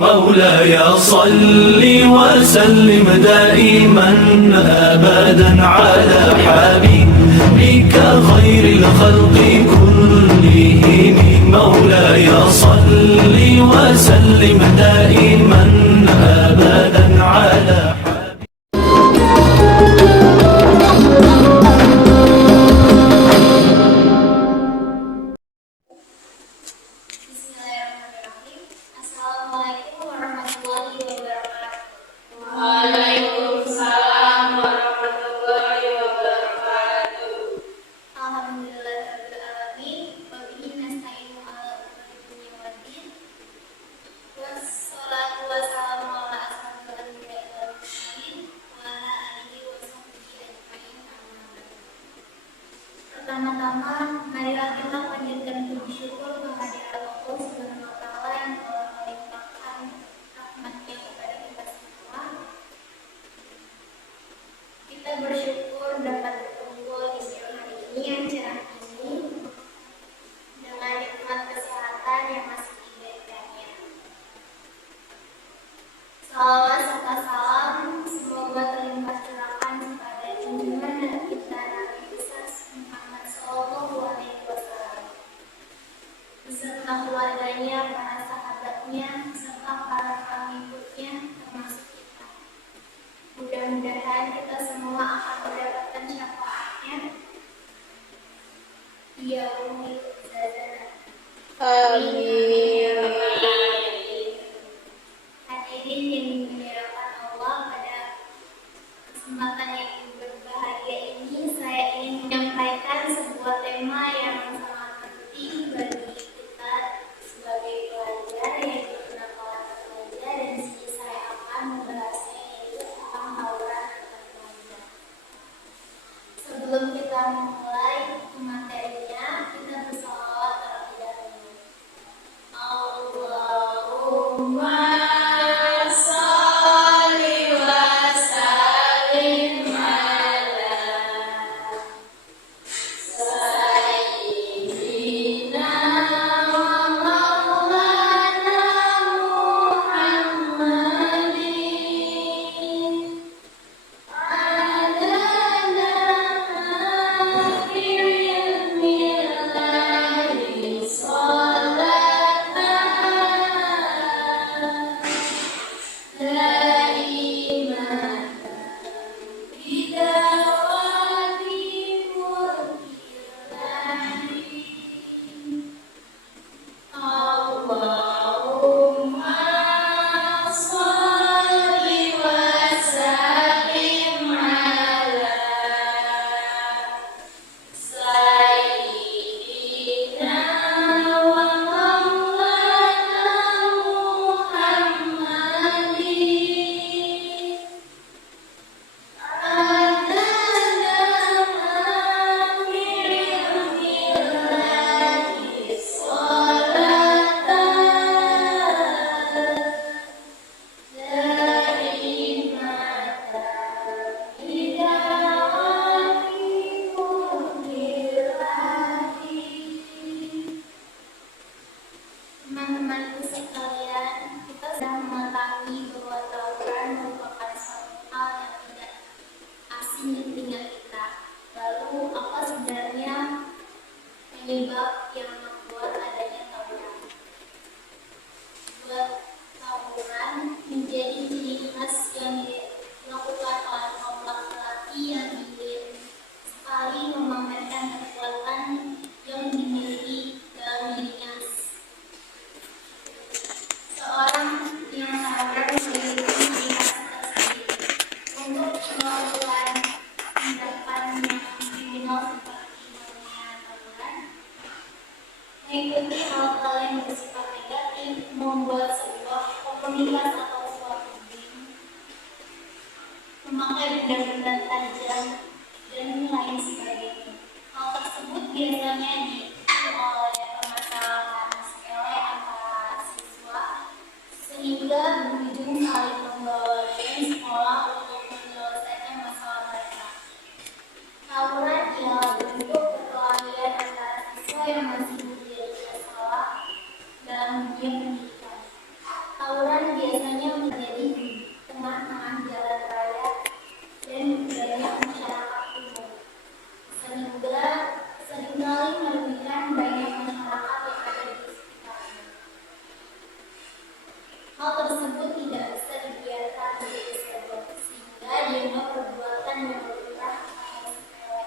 مولاي صل وسلم دائما أبدا على حبيبك خير الخلق كلهم. مولاي صل وسلم دائما أبدا على Assalamualaikum warahmatullahi wabarakatuh. Waalaikumsalam warahmatullahi wabarakatuh. Alhamdulillahirabbil alamin. Wa bihi nasta'inu ala umuri dunya waddin. Wassalatu wassalamu ala asyrofil anbiya'i wal mursalin wa ala alihi wa sahbihi ajmain. Pertama-tama, marilah kita panjatkan puji syukur kehadirat Allah Subhanahu wa taala yang telah melimpahkan rahmat-Nya kepada kita semua. Kita bersyukur dapat berkumpul di siang hari ini yang cerah ini dengan nikmat kesehatan yang masih diberikannya. Salawat serta salam semoga terlimpah curahkan kepada junjungan kita Nabi besar Muhammad Sallallahu Alaihi Wasallam beserta keluarganya, para sahabatnya, serta para pengikutnya termasuk kita. Mudah-mudahan kita semua akan mendapatkan syafaatnya di yaumil zazana. Amin. Hadirin yang dimuliakan Allah, pada kesempatan yang berbahagia ini saya ingin menyampaikan sebuah tema yang sangat penting bagi kita sebagai pelajar, yaitu kenakalan pelajar, dan di sini saya akan membahasnya yaitu tentang aurat pelajar. Sebelum kita memulai materinya, kita bersalawat terlebih dahulu. Allahumma Shalli wa sallim ala sayyidina wa maulana Muhammadin adana akhiril milahi sholatan daimatan bidawati mulkillahi. Allahumma sholli wa sallim ala sayyidina wa maulana Muhammadin adana akhiril milahi sholatan daimatan bidawati mulkillahi. Teman-temanku sekalian, kita sudah mengetahui bahwa tawuran merupakan suatu hal yang tidak asing di telinga kita. Lalu, apa sebenarnya penyebab yang membuat adanya tawuran? Buat tawuran menjadi ciri khas yang dilakukan oleh kaum laki-laki yang ingin sekali memamerkan kekuatan yang dimiliki dalam dirinya. Seorang yang sabar memiliki ciri khas tersendiri untuk melakukan tindakan yang kriminal seperti pembunuhan tawuran, mengikuti hal-hal yang bersifat negatif, membuat sebuah komunitas atau suatu geng, memakai benda-benda tajam, dan lain sebagainya. Hal tersebut biasanya dipicu oleh permasalahan sepele antara siswa, sehingga berujung saling membawa geng sekolah untuk menyelesaikan masalah mereka. Tawuran ialah bentuk perkelahian antara siswa yang masih menjadi masalah dalam dunia pendidikan. Tawuran biasanya terjadi di tengah-tengah jalan raya dan banyak masyarakat umum, sehingga seringkali merugikan banyak masyarakat yang ada di sekitarnya. Hal tersebut tidak bisa dibiarkan begitu saja, sehingga dianggap perbuatan yang lumrah atau sepele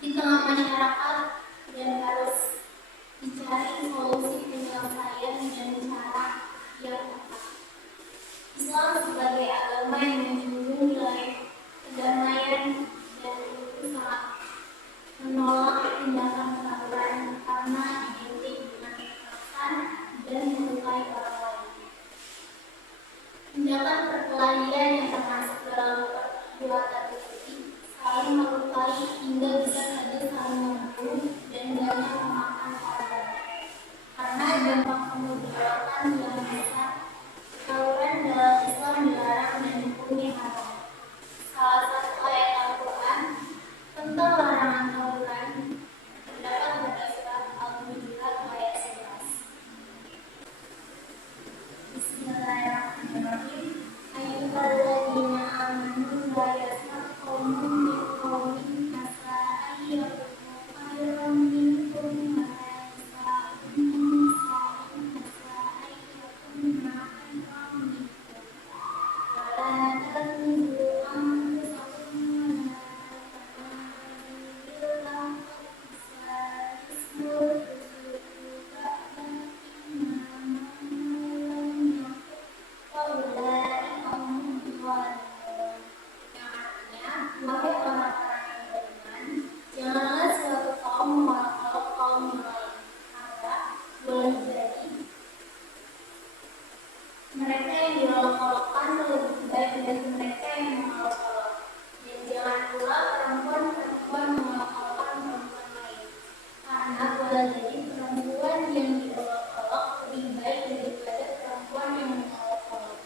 di tengah masyarakat dan harus dicari solusi penyelesaian dengan cara yang tepat. Islam sebagai agama yang menjunjung nilai kedamaian dan itu sangat menolak tindakan tawuran karena identik dengan kekerasan dan melukai orang lain. Tindakan perkelahian yang termasuk dalam perbuatan keji, saling melukai hingga bisa saja saling membunuh dan banyak memakan korban. Karena dampak kemudaratan yang besar, tawuran dalam Islam dilarang dan hukumnya haram. Salah satu ayat Al-Quran tentang larangan tawuran terdapat pada surat Al-Hujurat ayat 11. Bismillahirrahmanirrahim. Ayyuhalladzina amanu la yaskhar qaumun min qaumin asa ayyakunu khairan minkum wa la yaskhar min nisa'in asa ayyakunna khairan minkum wa la takhudhu anfusakum wa la tatamaru bil anfusisal ismul fusuqu ba'da iman yang artinya, wahai orang-orang yang beriman, janganlah suatu kaum mengolok-olok kaum yang lain, karena boleh jadi mereka yang diolok-olokkan lebih baik dari mereka yang mengolok-olok. Dan jangan pula perempuan-perempuan mengolok-olokkan perempuan lain, karena boleh jadi perempuan yang diolok-olok lebih baik daripada perempuan yang mengolok-olok.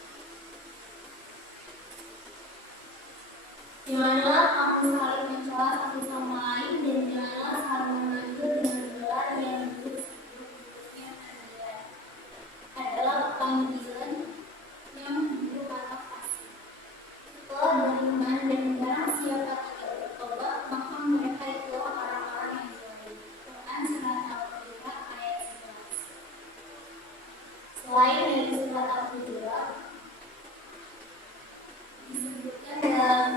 Janganlah kamu saling mencela satu sama lain dan janganlah saling memanggil dengan gelar yang buruk-buruknya adalah panggilan yang buruk atau fasik. Setelah beriman dan barang siapa tidak bertobat, maka mereka itulah orang-orang yang zalim. Quran surat Al-Hujurat ayat 11. Selain dari surat Al-Hujurat, disebutkan dalam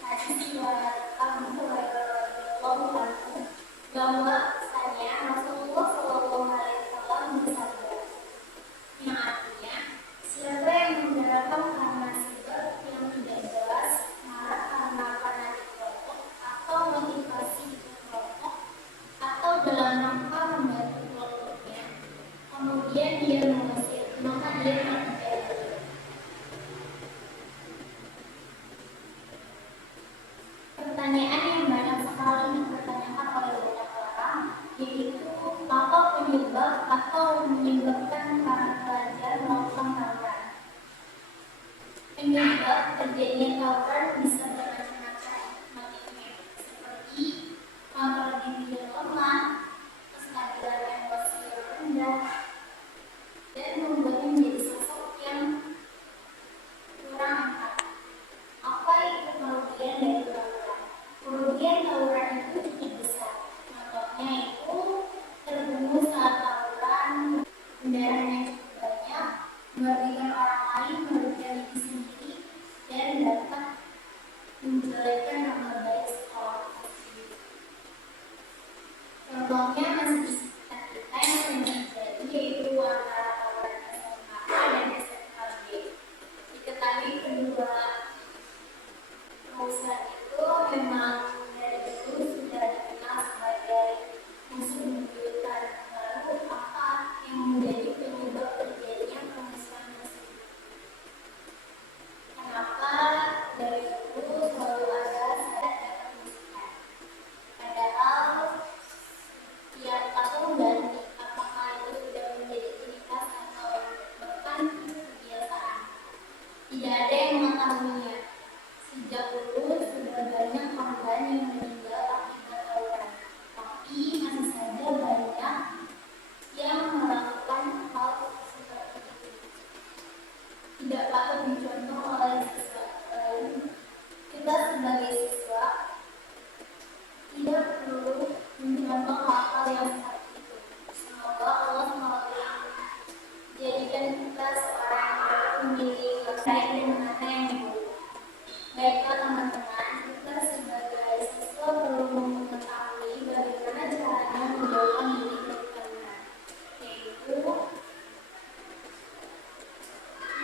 hadis riwayat Abu Hurairah radhiyallahu anhu bahwa Rasulullah sallallahu alaihi wasallam bersabda, yang artinya, siapa yang menggerakkan karena sebab yang tidak jelas, marah karena fanatik rokok atau motivasi ikut rokok atau dalam rangka membantu kelompoknya, kemudian dia mengusir, maka dia mengikuti. Pertanyaan yang banyak sekali dipertanyakan oleh banyak orang, yaitu apa penyebab atau menyebabkan para pelajar melakukan tawuran. Penyebab terjadinya tawuran bisa bermacam-macam motifnya, seperti kontrol diri yang lemah, kestabilan emosi yang rendah, dan membuatnya menjadi sosok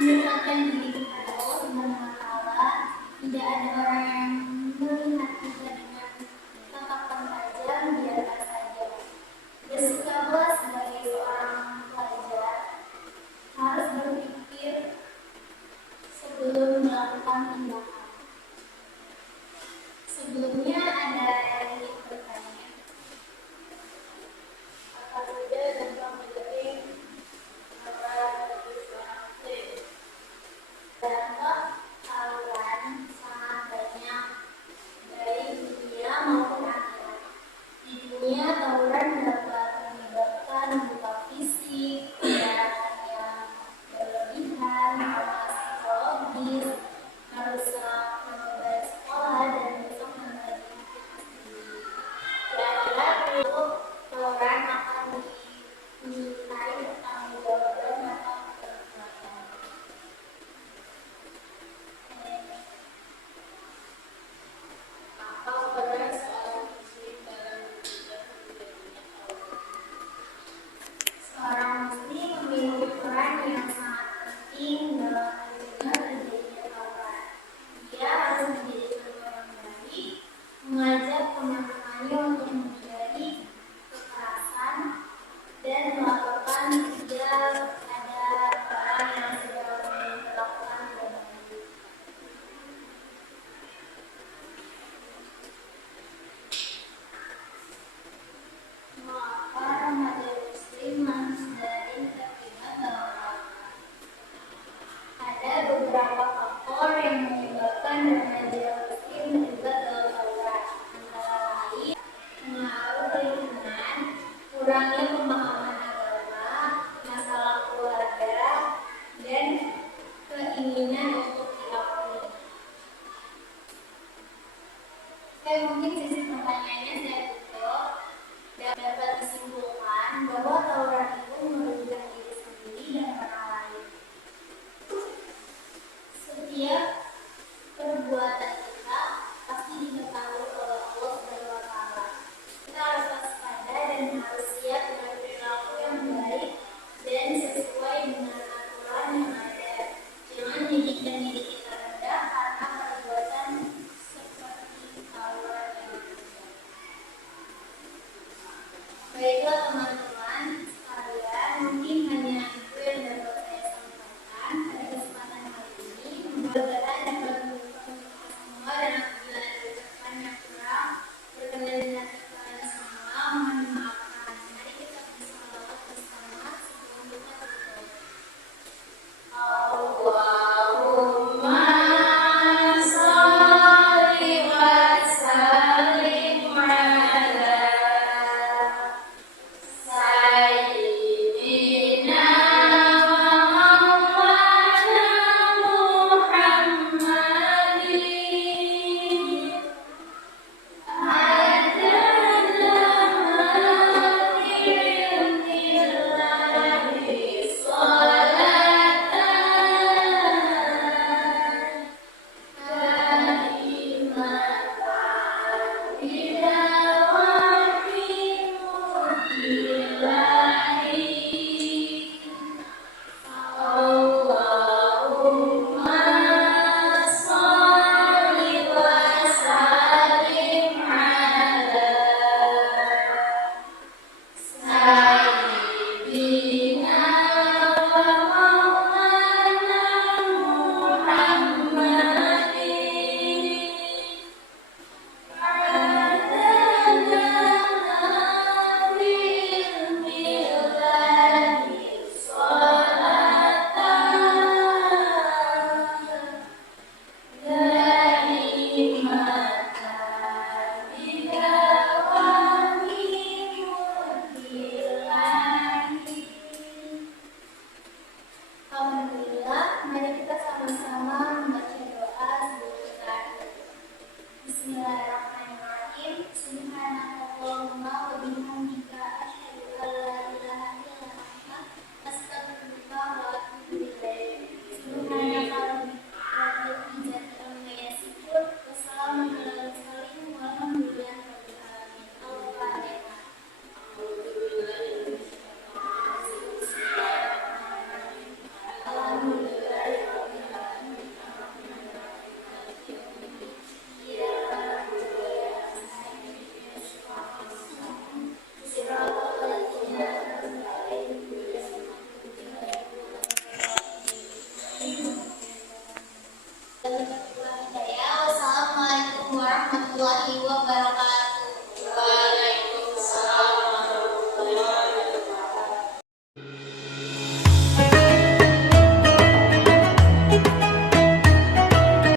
mendekatkan diri kepada Allah Subhanahu wa Ta'ala. Tidak ada orang yang melihat kita dengan tatapan tajam, biarkan saja. Bersikaplah sebagai seorang pelajar, harus berpikir sebelum melakukan tindakan. Sebelumnya ada yang ingin bertanya. Apa saja dampak negatif maka bagi seorang muslim? Dampak tawuran sangat banyak dari dunia maupun akhirat. Di dunia tawuran dapat menyebabkan luka fisik, kejahatan yang berlebihan, trauma psikologis, merusak dan